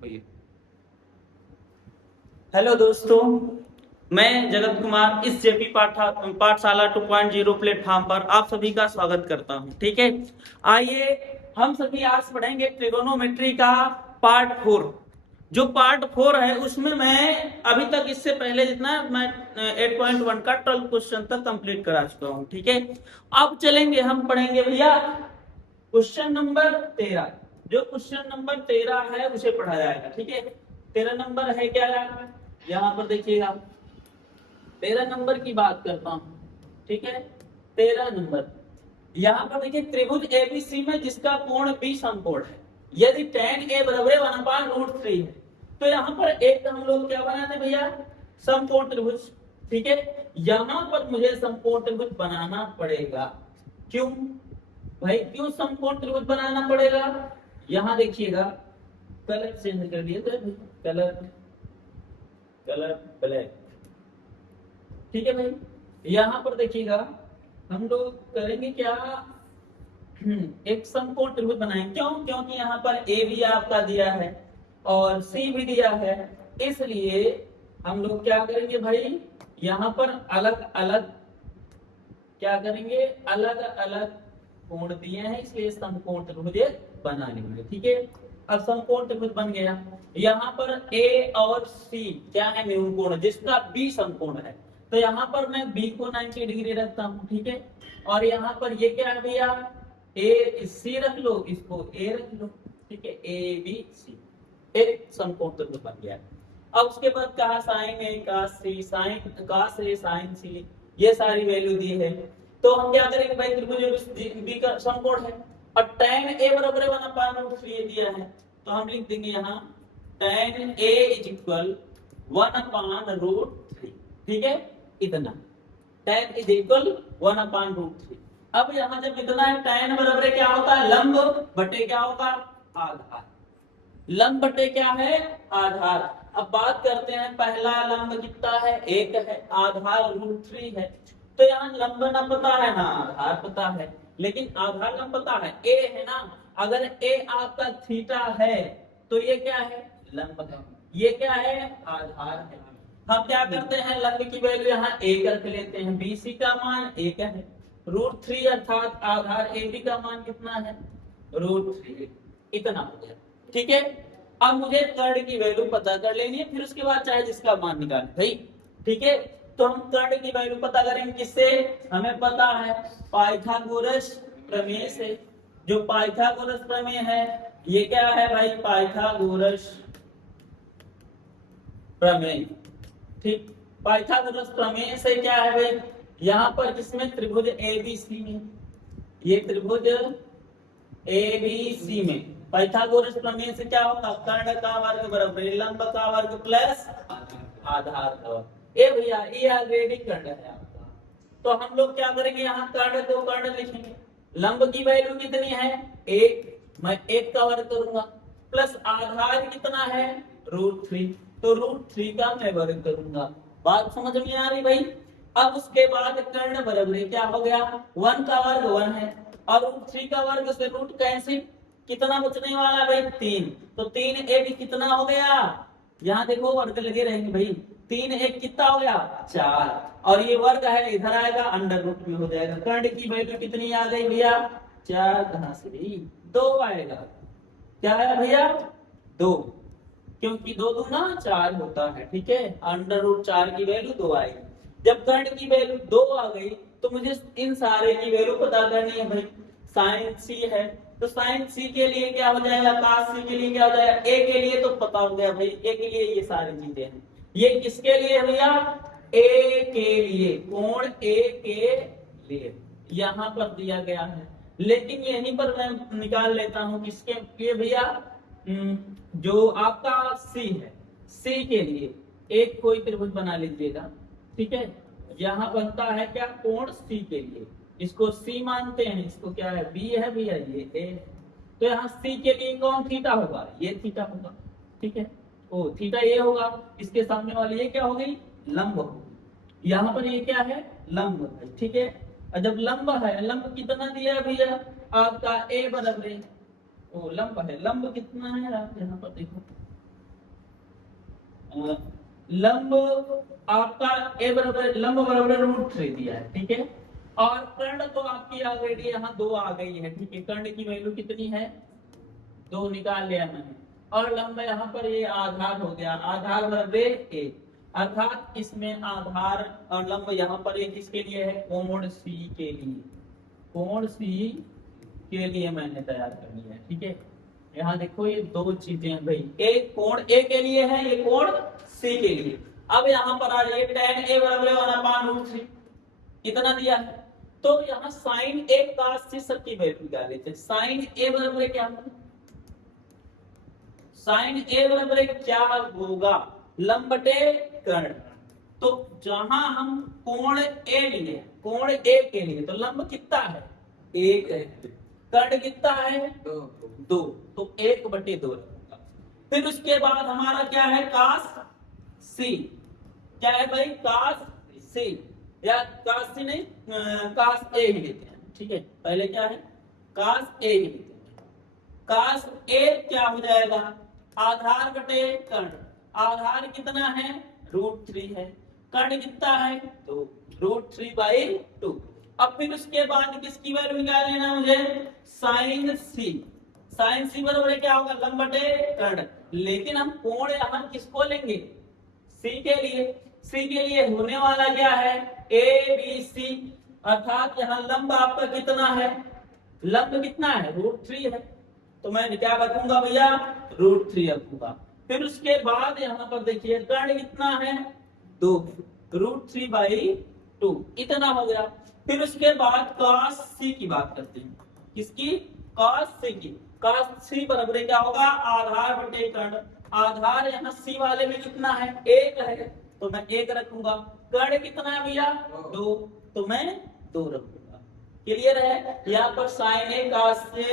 भैया। हेलो दोस्तों, मैं जगत कुमार इस जेपी पाठशाला 2.0 प्लेटफॉर्म पर आप सभी का स्वागत करता हूं। ठीक है, आइए हम सभी आज पढ़ेंगे ट्रिगोनोमेट्री का पार्ट 4। जो पार्ट 4 है उसमें मैं अभी तक इससे पहले जितना मैं 8.1 का 12 क्वेश्चन तक कंप्लीट करा चुका हूं। ठीक है, अब चलेंगे हम पढ़ेंगे भैया क्वेश्चन नंबर 13। जो क्वेश्चन नंबर 13 है उसे पढ़ा जाएगा। ठीक है, 13 नंबर है क्या यहाँ पर देखिएगा, 13 नंबर की बात करता हूं। ठीक है, 13 नंबर यहाँ पर देखिए, त्रिभुज एबीसी में जिसका कोण बी समकोण है, यदि tan a बराबर 1/√3 है, तो यहाँ पर एक हम लोग क्या बनाते भैया, समकोण त्रिभुज। ठीक है, यहाँ पर मुझे समकोण त्रिभुज बनाना पड़ेगा। क्यों भाई, क्यों समकोण त्रिभुज बनाना पड़ेगा? यहाँ देखिएगा, कलर चेंज कर दिए थे, कलर कलर ब्लैक। ठीक है भाई, यहाँ पर देखिएगा हम लोग करेंगे क्या, एक समकोण त्रिभुज बनाएंगे। क्यों? क्योंकि यहाँ पर ए भी आपका दिया है और सी भी दिया है, इसलिए हम लोग क्या करेंगे भाई, यहाँ पर अलग अलग क्या करेंगे, अलग अलग कोण दिए हैं, इसलिए समकोण त्रिभुज बना लेंगे। ठीक है, अब समकोण त्रिभुज बन गया। यहाँ पर ए और सी क्या है, मेरुकोण कोण, जिसका बी समकोण है, तो यहाँ पर मैं बी को 90 डिग्री रखता हूँ। ठीक है, और यहाँ पर ये क्या है भैया, ए सी रख लो, इसको ए रख लो। ठीक है, ए बी सी, एक समकोण त्रिभुज बन गया। अब उसके बाद कहा साइन ए cos सी, साइन cos ए साइन सी, ये सारी वैल्यू दी है। तो हम क्या करेंगे भाई, त्रिभुज बी का समकोण है और tan a बराबर 1/√3 ये दिया है, तो हम लिख देंगे यहाँ tan a = 1/√3। ठीक है, इतना tan = 1/√3। अब यहाँ जब इतना है, tan बराबर क्या होता है, लंब बटे क्या होगा, आधार। लंब बटे क्या है, आधार। अब बात करते हैं, पहला लंब कितना है, 1 है, आधार √3 है। तो यहाँ लंब ना पता है ना आधार पता है, लेकिन आधार लंब पता है, ए है ना। अगर ए आपका थीटा है तो ये क्या है, लंब है। ये क्या है, आधार है। हम क्या करते हैं, लंब की वैल्यू यहाँ एक रख लेते हैं, बीसी का मान 1 है, √3 अर्थात आधार AB का मान कितना है, √3। इतना हो गया। ठीक है, अब मुझे कर्ण की वैल्यू पता कर लेनी है, फिर उसके बाद चाहे जिसका मान निकाले भाई। ठीक है, तो हम कर्ण की वैल्यू पता करेंगे किससे, हमें पता है पाइथागोरस प्रमेय से। जो पाइथागोरस प्रमेय है, ये क्या है भाई, पाइथागोरस प्रमेय। ठीक, पाइथागोरस प्रमेय से क्या है भाई, यहाँ पर जिसमें त्रिभुज एबीसी में, ये त्रिभुज एबीसी में पाइथागोरस प्रमेय से क्या होगा, कर्ण का वर्ग बराबर लंब का वर्ग प्लस आधार का वर्ग। ए भैया, ये ऑलरेडी कर्ण है आपका, तो हम लोग क्या करेंगे, यहाँ कर्ण दो कर्ण लिखेंगे। लंब की वैल्यू कितनी है, 1, मैं 1 का वर्ग करूंगा, प्लस आधार कितना है, √3, तो √3 का मैं वर्ग करूंगा। बात समझ में आ रही भाई? अब उसके बाद कर्ण बराबर क्या हो गया, 1 का वर्ग 1 है, और √3 का वर्ग से रूट कैंसिल, कितना बचने वाला भाई, 3। तो 3 एक कितना हो गया, यहाँ देखो वर्ग लगे रहेंगे भाई, 3 एक कितना हो गया, 4, और ये वर्ग है इधर आएगा, अंडर रूट में हो जाएगा। कर्ण की वैल्यू कितनी आ गई भैया, 4 कहां से भी 2 आएगा। क्या है भैया, 2, क्योंकि 2 दूना 4 होता है। ठीक है, √4 की वैल्यू 2 आएगी। जब कर्ण की वैल्यू 2 आ गई, तो मुझे इन सारे की वैल्यू पता करनी है भाई। साइन सी है, तो साइन सी के लिए क्या हो जाएगा, cos सी के लिए क्या हो जाएगा, ए के लिए तो पता हो गया भाई, ए के लिए ये सारी चीजें हैं। ये किसके लिए है भैया, ए के लिए, कोण ए के लिए यहाँ पर दिया गया है। लेकिन यहीं पर मैं निकाल लेता हूं किसके लिए भैया, जो आपका सी है, सी के लिए एक कोई त्रिभुज बना लीजिएगा। ठीक है, यहाँ बनता है क्या, कोण सी के लिए, इसको सी मानते हैं, इसको क्या है, बी है भैया, ये ए। तो यहाँ सी के लिए कौन थीटा होगा, ये थीटा होगा। ठीक है, ओ थीटा ये होगा, इसके सामने वाली ये क्या हो गई, लंब हो गई। यहाँ पर ये क्या है, लंब है। ठीक है, और जब लंब है, लंब कितना दिया है भैया आपका, ए बराबर, ओ लंब है, लंब कितना है आप यहाँ पर देखो, लंब आपका ए बराबर लंब बराबर √3 दिया है, ठीक है। और कर्ण तो आपकी ऑलरेडी यहाँ 2 आ गई है, ठीक है। कर्ण की वैल्यू कितनी है, 2 निकाल लिया मैंने। और लंब यहाँ पर ये आधार हो गया, आधार बराबर ए, अर्थात इसमें आधार और लंब यहाँ पर ये किसके लिए है, कोण सी के लिए, कोण सी के लिए मैंने तैयार कर लिया है, ठीक है। यहाँ देखो ये 2 चीजें हैं भाई, एक कोण ए के लिए है, ये कोण सी के लिए। अब यहाँ पर आ जाइए, tan a बराबर 1/√3 इतना दिया है, तो यहाँ sin a cos c सब की वैल्यू निकाल लेते हैं। sin a बराबर क्या होगा, sin a बराबर क्या होगा, लंब बटे कर्ण। तो जहां हम कोण ए लिए, कोण ए के लिए, तो लंब कितना है, 1 है, कर्ण कितना है, 2, तो 1/2 लगेगा। फिर उसके बाद हमारा क्या है, cos c, क्या है भाई, cos c, या cos c नहीं, cos a ही लेते हैं, ठीक है। पहले क्या है, cos a ही लेते हैं। cos a क्या हो जाएगा, आधार बटे कर्ण, आधार कितना है, √3 है, कर्ण कितना है, तो √3/2। अब फिर उसके बाद किसकी वैल्यू निकाल लेना मुझे, sin c, sin c बराबर क्या होगा, लंब बटे कर्ण। लेकिन हम कोण यहाँ किसको लेंगे, c के लिए, c के लिए होने वाला क्या है, ABC, अर्थात यहाँ लंब आपका कितना है, लंब कितना है, √3 है, तो मैं क्या रखूंगा भैया, √3 रखूंगा। फिर उसके बाद यहाँ पर देखिए कर्ण कितना है, 2, √3/2 इतना हो गया। फिर उसके बाद cos c की बात करते हैं, किसकी, cos c की। cos c बराबर क्या होगा, आधार बटे कर्ण, आधार यहाँ c वाले में कितना है, 1 है, तो मैं 1 रखूंगा। कर्ण कितना है भैया, 2, तो मैं 2 रखूंगा। क्लियर है, यहाँ पर sin a cos a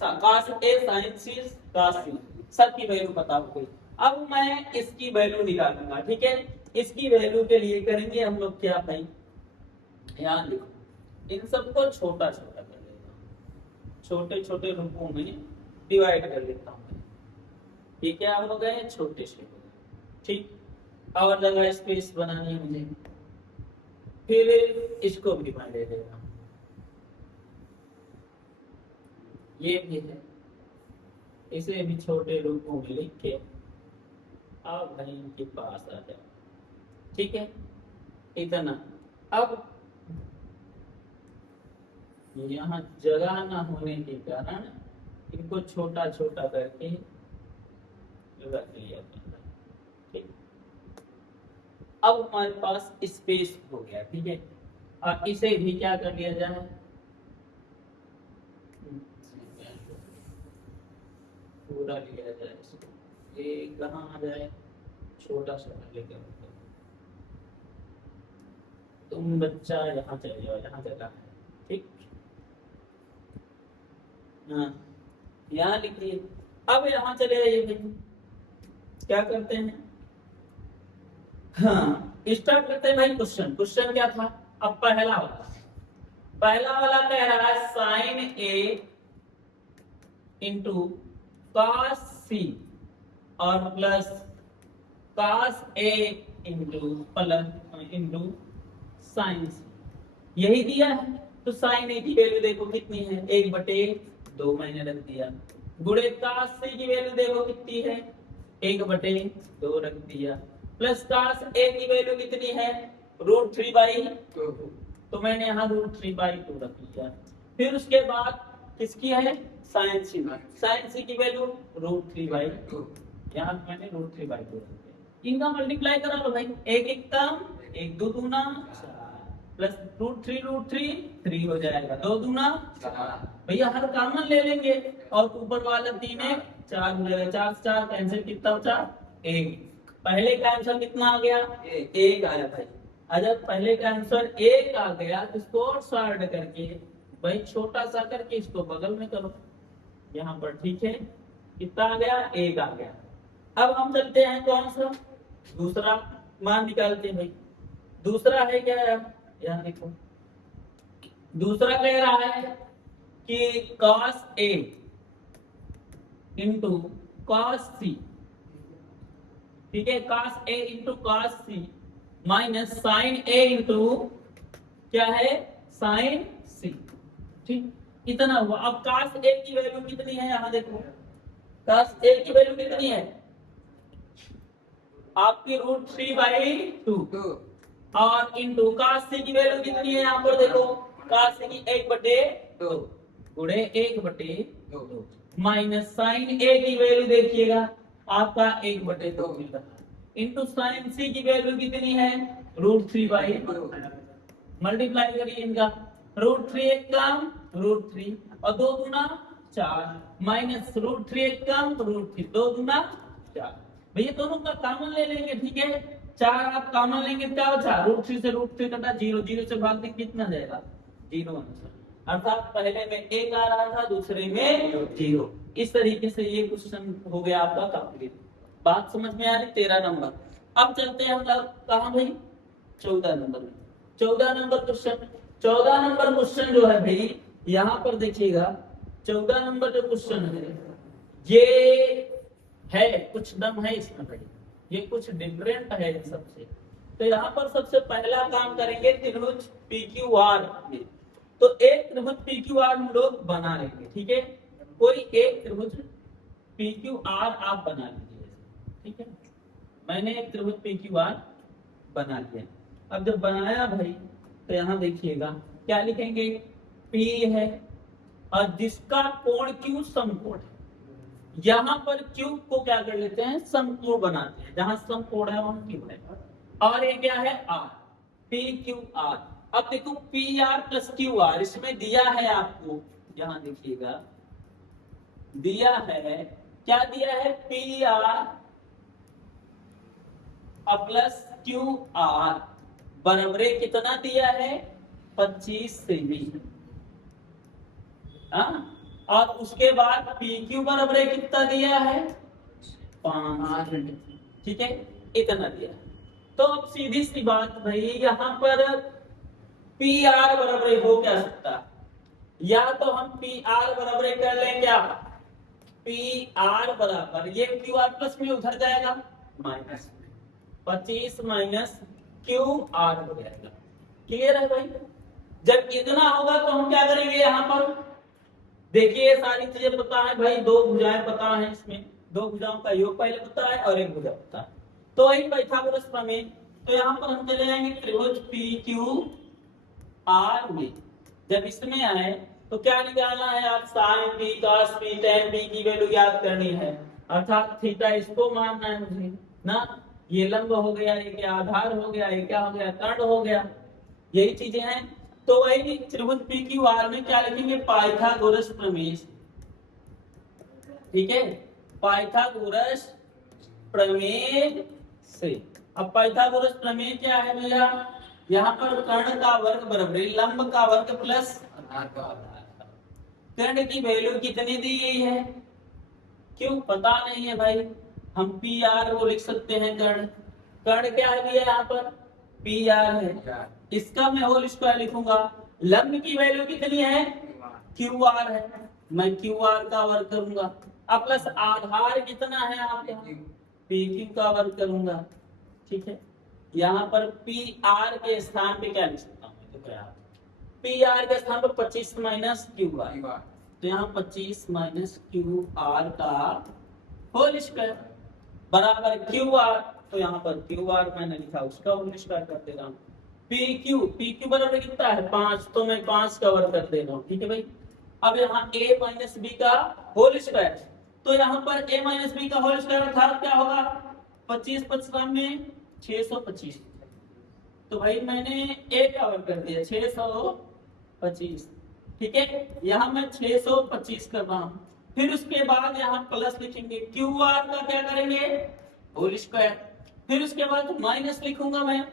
sin c cos c सबकी वैल्यू पता हो गई। अब मैं इसकी वैल्यू निकालूंगा, ठीक है। इसकी वैल्यू के लिए करेंगे हम लोग क्या भाई, ध्यान देखो, इन सबको छोटा छोटा कर लेता हूँ, छोटे छोटे रूपों में डिवाइड कर लेता हूँ। ये क्या हो गए, छोटे से हो गए, ठीक। और जगह स्पेस बनानी है मुझे, फिर इसको भी मैं ले लेता हूँ, ये भी है, इसे भी छोटे रूपों में लिख के अब भाई इनके पास आ जाओ, ठीक है, इतना। अब यहाँ जगह ना होने के कारण इनको छोटा छोटा करके रख लिया, ठीक। अब हमारे पास स्पेस हो गया, ठीक है। और इसे भी क्या कर लिया जाए, पूरा लिया जाए इसको, ये कहाँ आ जाए, छोटा सा लेकर, तुम बच्चा यहाँ चले जाओ, यहाँ जगह है, ठीक। हाँ, यहाँ लिखिए। अब यहाँ चले आइए, क्या करते हैं, हाँ स्टार्ट करते हैं भाई। क्वेश्चन, क्वेश्चन क्या था, अब पहला वाला कह रहा है sin a into cos c और plus cos a into sin c, यही दिया है। तो sin a की वैल्यू देखो कितनी है, 1/2 मैंने रख दिया, गुणे cos c की वैल्यू देखो कितनी है, 1/2 रख दिया, प्लस cos a की वैल्यू कितनी है, √3/2, तो मैंने यहाँ √3/2 रख लिया। फिर उसके बाद किसकी है, sin c, sin c की वैल्यू √3/2, यहाँ मैंने √3/2 रख दिया। इनका मल्टीप्लाई करा लो भाई, 1 कम 1 2 दूना 4, प्लस √3 3 हो जाएगा, 2 दूना 4, भैया हर कॉमन ले लेंगे, और ऊपर वाला 3 1 4 हो जाएगा, 4 से 4 कैंसिल, कितना बचा, 1। पहले का आंसर कितना आ गया, 1 आया भाई। अगर पहले का आंसर 1 आ गया तो इसको और सॉल्व करके भाई छोटा सा करके इसको बगल में करो यहाँ पर, ठीक है। कितना आ गया, 1 आ गया। अब हम चलते हैं कौन सा, दूसरा मान निकालते हैं भाई। दूसरा है क्या, यहाँ देखो, दूसरा कह रहा है कि cos a into cos c ठीक है, cos A into cos C minus sin A into क्या है sin C। ठीक, इतना हुआ। अब cos A की वैल्यू कितनी है यहाँ देखो, cos A की वैल्यू कितनी है आपकी √3/2 और इंटू cos C की वैल्यू कितनी है यहाँ पर देखो, cos C की 1/2 गुणे 1/2 माइनस sin A की वैल्यू देखिएगा आपका 1/2 मिल रहा है, इंटू sin C की वैल्यू कितनी है √3/2। मल्टीप्लाई करिए इनका, √3 एक कम √3 और 2 दूना 4 माइनस √3 एक कम √3 2 दूना 4। भैया दोनों का कॉमन ले लेंगे, ठीक है, 4 आप कॉमन लेंगे क्या बचा, √3 से √3 कटा 0, 0 से भाग दें कितना जाएगा 0 आंसर, अर्थात पहले में 1 आ रहा था दूसरे में 0। इस तरीके से ये क्वेश्चन हो गया आपका कंप्लीट। बात समझ में आ रही। 13 नंबर। अब चलते हैं हम लोग कहां भाई 14 नंबर में। 14 नंबर क्वेश्चन, 14 नंबर क्वेश्चन जो है भाई यहाँ पर देखिएगा, 14 नंबर जो क्वेश्चन है ये है कुछ दम है इसमें भाई, ये कुछ डिफरेंट है इन सबसे। तो यहाँ पर सबसे पहला काम करेंगे त्रिभुज PQR में। तो एक त्रिभुज PQR हम लोग बना लेंगे, ठीक है, कोई एक त्रिभुज PQR आप बना लीजिए, ठीक है। मैंने एक त्रिभुज PQR बना लिया। अब जब बनाया भाई तो यहाँ देखिएगा क्या लिखेंगे, P है और जिसका कोण Q समकोण है। यहाँ पर Q को क्या कर लेते हैं समकोण बनाते हैं, जहां समकोण है वहां Q है, और ये क्या है R, PQR। अब देखो PR प्लस QR इसमें दिया है आपको, यहाँ देखिएगा दिया है, क्या दिया है PR प्लस QR बराबर कितना दिया है 25 सेमी, और उसके बाद PQ बराबर कितना दिया है 5, ठीक है, इतना दिया है। तो अब सीधी सी बात भाई यहाँ पर PR बराबर हो क्या सकता है, या तो हम PR बराबर कर लें क्या, PR बराबर ये QR प्लस में उधर जाएगा माइनस 25 माइनस QR हो जाएगा। क्लियर है भाई। जब इतना होगा तो हम क्या करेंगे, यहाँ पर देखिए सारी चीजें पता है भाई, दो भुजाएं पता है, इसमें दो भुजाओं का योग पहले पता है और एक भुजा पता है, तो वही पाइथागोरस प्रमेय। तो यहाँ पर हम चले जाएंगे त्रिभुज PQR में। जब इसमें आए तो क्या निकालना है, आप sin P cos P tan P की वैल्यू याद करनी है, अर्थात थीटा इसको मानना है मुझे ना, ये लंब हो गया, ये क्या आधार हो गया, ये क्या हो गया कर्ण हो गया, यही चीजें हैं। तो वही त्रिभुज PQR में क्या लिखेंगे पाइथागोरस प्रमेय, ठीक है, पाइथागोरस प्रमेय से। अब पाइथागोरस प्रमेय क्या है भैया, यहाँ पर कर्ण का वर्ग बराबर लंब का वर्ग प्लस आधार का आधार। कर्ण की वैल्यू कितनी दी गई है, क्यों पता नहीं है भाई, हम PR को लिख सकते हैं कर्ण, कर्ण क्या है भैया यहाँ पर PR है, इसका मैं होल स्क्वायर लिखूंगा। लंब की वैल्यू कितनी है QR है, मैं QR का वर्ग करूंगा, अब प्लस आधार कितना है आपका PQ का वर्ग करूंगा, ठीक है। यहाँ पर PR के स्थान पे क्या लिख सकता हूँ, तो क्या PR के स्थान पर 25 माइनस QR, तो यहाँ 25 माइनस QR का होल स्क्वायर बराबर QR, तो यहाँ पर QR मैंने लिखा उसका होल स्क्वायर कर दे रहा हूँ। PQ बराबर कितना है 5, तो मैं 5 का वर्ग कर दे रहा हूँ, ठीक है भाई। अब यहाँ A माइनस B का होल स्क्वायर, तो यहाँ पर A माइनस B का होल स्क्वायर अर्थात क्या होगा 25 25 में 625, तो भाई मैंने A का वर्ग कर दिया 625, ठीक है, यहाँ मैं 625 कर रहा हूँ। फिर उसके बाद यहाँ प्लस लिखेंगे, QR का क्या करेंगे होल स्क्वायर, फिर उसके बाद माइनस लिखूंगा मैं,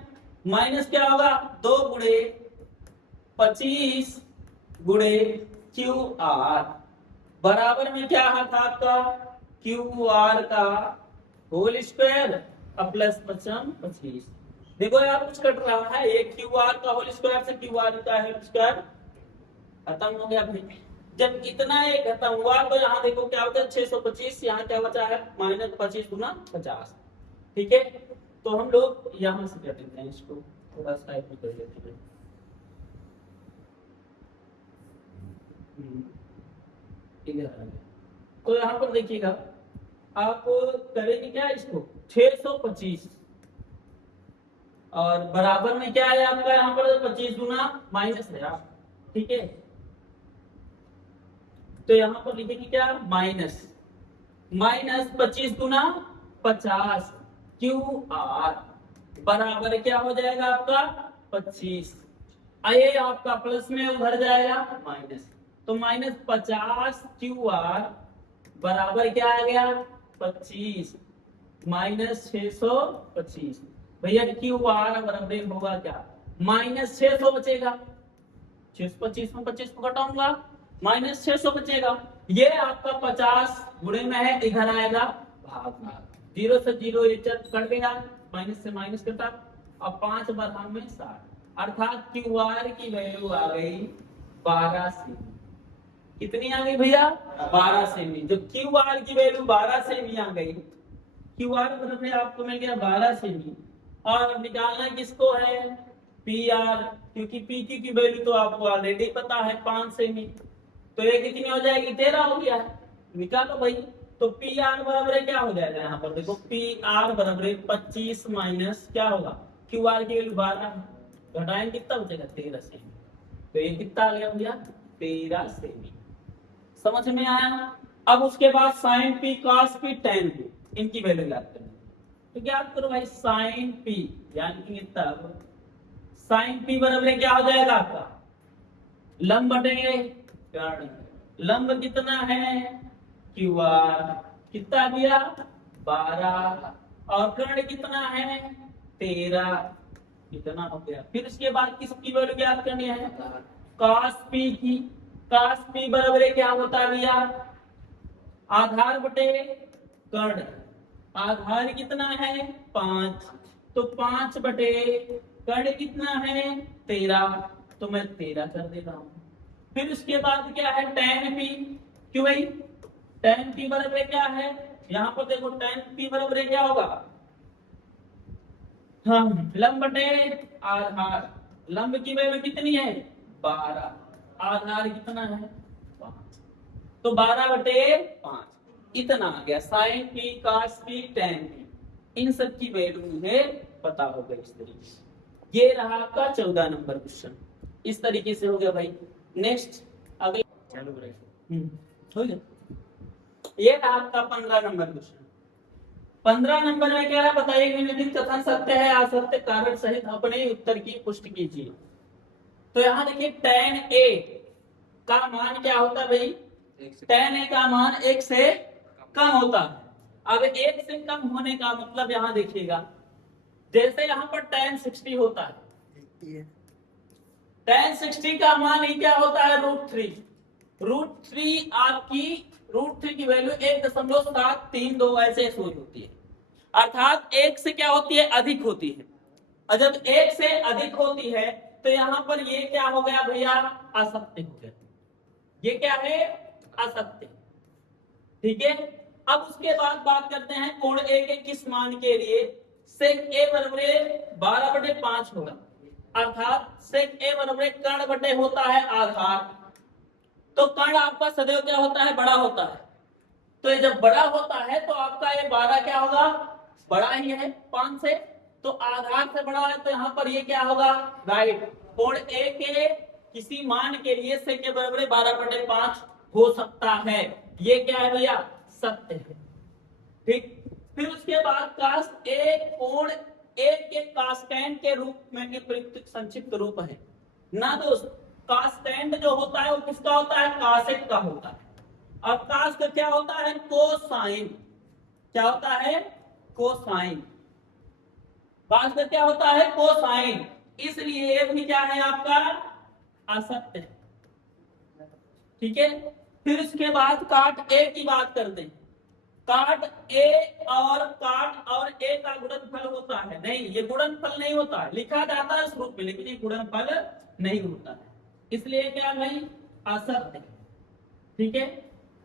माइनस क्या होगा 2 गुणे 25 गुणे QR बराबर में क्या था आपका QR का होल स्क्वायर प्लस 25। देखो यार कुछ कट रहा है, एक QR का होल स्क्वायर से QR का होल स्क्वायर खत्म हो गया भाई। जब इतना एक खत्म हुआ तो यहाँ देखो क्या होता है 625, यहाँ क्या बचा है माइनस 25 गुना 50, ठीक है, तो हम लोग यहाँ से कर देते हैं इसको, थोड़ा सा टाइप कर देते हैं। इधर आ गया। तो यहाँ पर देखिएगा, आप करेंगे क्या इसको 625 और बराबर में क्या है आपका यहाँ पर 25 गुना माइनस है आप, ठीक है। तो यहाँ पर लिखेंगे क्या माइनस 25 गुना 50 क्यू आर बराबर क्या हो जाएगा आपका 25। आइए आपका प्लस में उधर जाएगा माइनस, तो -50 क्यू आर बराबर क्या आ गया 25 -625। भैया क्यू आर बराबर होगा क्या -600 बचेगा, 625 में 25 को घटाऊंगा -600 बचेगा। ये आपका 50 गुणे में है, इधर आएगा भाग, 0 से 0 कट देगा, माइनस से माइनस कटा, अब 5 बराबर में 60, अर्थात क्यू आर की वैल्यू आ गई 12 सेमी। कितनी आ गई भैया 12 सेमी। जो क्यू आर की वैल्यू 12 सेमी आ गई, क्यू आर बराबर आपको मिल गया 12 सेमी। और अब निकालना किसको है पी आर, क्योंकि पी क्यू की वैल्यू तो आपको ऑलरेडी पता है 5 सेमी, तो ये कितनी हो जाएगी 13 हो गया है, निकालो भाई। तो पी आर बराबर क्या हो जाएगा यहाँ पर देखो, पी आर बराबर 25 माइनस क्या होगा क्यू आर की वैल्यू 12, घटाएं कितना बचेगा 13 सेमी। तो ये कितना आ गया भैया 13 सेमी। समझ में आया। अब उसके बाद sine P cos P tan P इनकी वैल्यू याद करनी, तो क्या करो भाई साइन पी यानी कि तब साइन पी बराबर क्या हो जाएगा आपका लंब बटे कर्ण। लंब कितना है क्यू आर कितना दिया 12 और कर्ण कितना है 13, कितना हो गया। फिर उसके बाद किसकी वैल्यू याद करनी है cos p की। cos p बराबर क्या होता है भैया आधार बटे कर्ण, आधार कितना है 5, तो 5 बटे कर्ण कितना है 13, तो मैं 13 कर दे रहा हूं। फिर उसके बाद क्या है tan p, क्यों भाई tan p बराबर क्या है यहाँ पर देखो tan p बराबर क्या होगा हाँ लंब बटे आधार, लंब की वैल्यू कितनी है 12, आधार कितना है 5, तो 12 बटे 5 इतना आ गया sine P cos P tan P, इन सब की वैल्यू मुझे पता होगा। इस तरीके से ये रहा आपका 14 नंबर क्वेश्चन, इस तरीके से हो गया भाई। नेक्स्ट अगले चालू हो गया। ये रहा आपका 15 नंबर क्वेश्चन। 15 नंबर में क्या है बताइए, निम्नलिखित कथन सत्य है असत्य कारण सहित अपने उत्तर की पुष्टि कीजिए। तो यहाँ देखिए tan a का मान क्या होता है भाई, tan a का मान 1 से कम होता है। अब 1 से कम होने का मतलब यहाँ देखिएगा, जैसे यहाँ पर tan 60 होता है, tan 60 का मान ही क्या होता है √3 आपकी √3 की वैल्यू 1.732 ऐसे होती है, अर्थात 1 से क्या होती है अधिक होती है। और जब 1 से अधिक होती है तो यहाँ पर ये क्या हो गया भैया असत्य हो गया, ये क्या है असत्य, ठीक है। अब उसके बाद बात करते हैं कोण ए के किस मान के लिए sec a बराबर 12/5 होगा, अर्थात sec a बराबर कर्ण बटे होता है आधार। तो कर्ण आपका सदैव क्या होता है बड़ा होता है, तो ये जब बड़ा होता है तो आपका ये 12 क्या होगा बड़ा ही है 5 से, तो आधार से बड़ा है, तो यहाँ पर ये क्या होगा राइट। कोण ए के किसी मान के लिए से के बराबर 12/5 हो सकता है, ये क्या है भैया सत्य है, ठीक। फिर उसके बाद कास ए कोण ए के कास्टेंट के रूप में के प्रयुक्त संक्षिप्त रूप है ना दोस्त। कास्टेंट जो होता है वो किसका होता है कासेट का होता है, और कास का क्या होता है कोसाइन, क्या होता है कोसाइन, कास का क्या होता है कोसाइन, इसलिए ये भी क्या है आपका असत्य है, ठीक है। फिर उसके बाद काट ए की बात करते हैं, काट ए और ए का गुणनफल होता है, नहीं ये गुणनफल नहीं होता है, लिखा जाता है इस रूप में लेकिन ये गुणनफल नहीं होता है, इसलिए क्या भाई असत्य, ठीक है।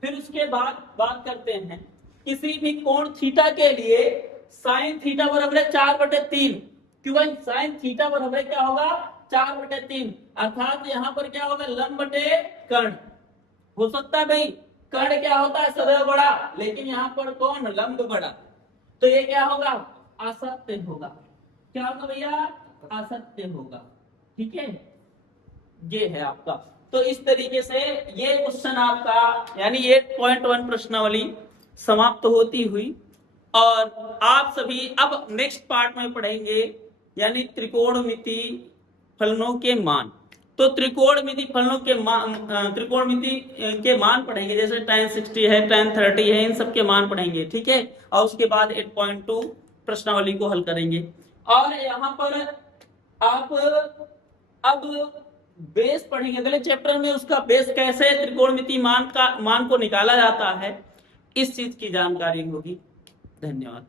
फिर उसके बाद बात करते हैं किसी भी कोण थीटा के लिए साइन थीटा बराबर है 4/3। क्यों भाई? साइन थीटा बराबर क्या होगा? 4/3। अर्थात यहाँ पर क्या होगा? लंब बटे कर्ण। हो सकता है भाई कर्ण क्या होता है? सदैव बड़ा, लेकिन यहाँ पर कौन? लंब बड़ा। तो ये क्या होगा? असत्य होगा। क्या होगा भैया? असत्य होगा। ठीक है, ये है आपका। तो इस तरीके से ये क्वेश्चन आपका यानी 8.1 प्रश्नावली समाप्त होती हुई। और आप सभी अब नेक्स्ट पार्ट में पढ़ेंगे यानी त्रिकोणमिति फलनों के मान। तो त्रिकोणमिति फलनों के मान, त्रिकोणमिति के मान पढ़ेंगे, जैसे tan 60 है, tan 30 है, इन सब के मान पढ़ेंगे। ठीक है, और उसके बाद 8.2 प्रश्नावली को हल करेंगे। और यहाँ पर आप अब बेस पढ़ेंगे अगले चैप्टर में, उसका बेस कैसे त्रिकोणमिति मान को निकाला जाता है, इस चीज की जानकारी होगी। धन्यवाद।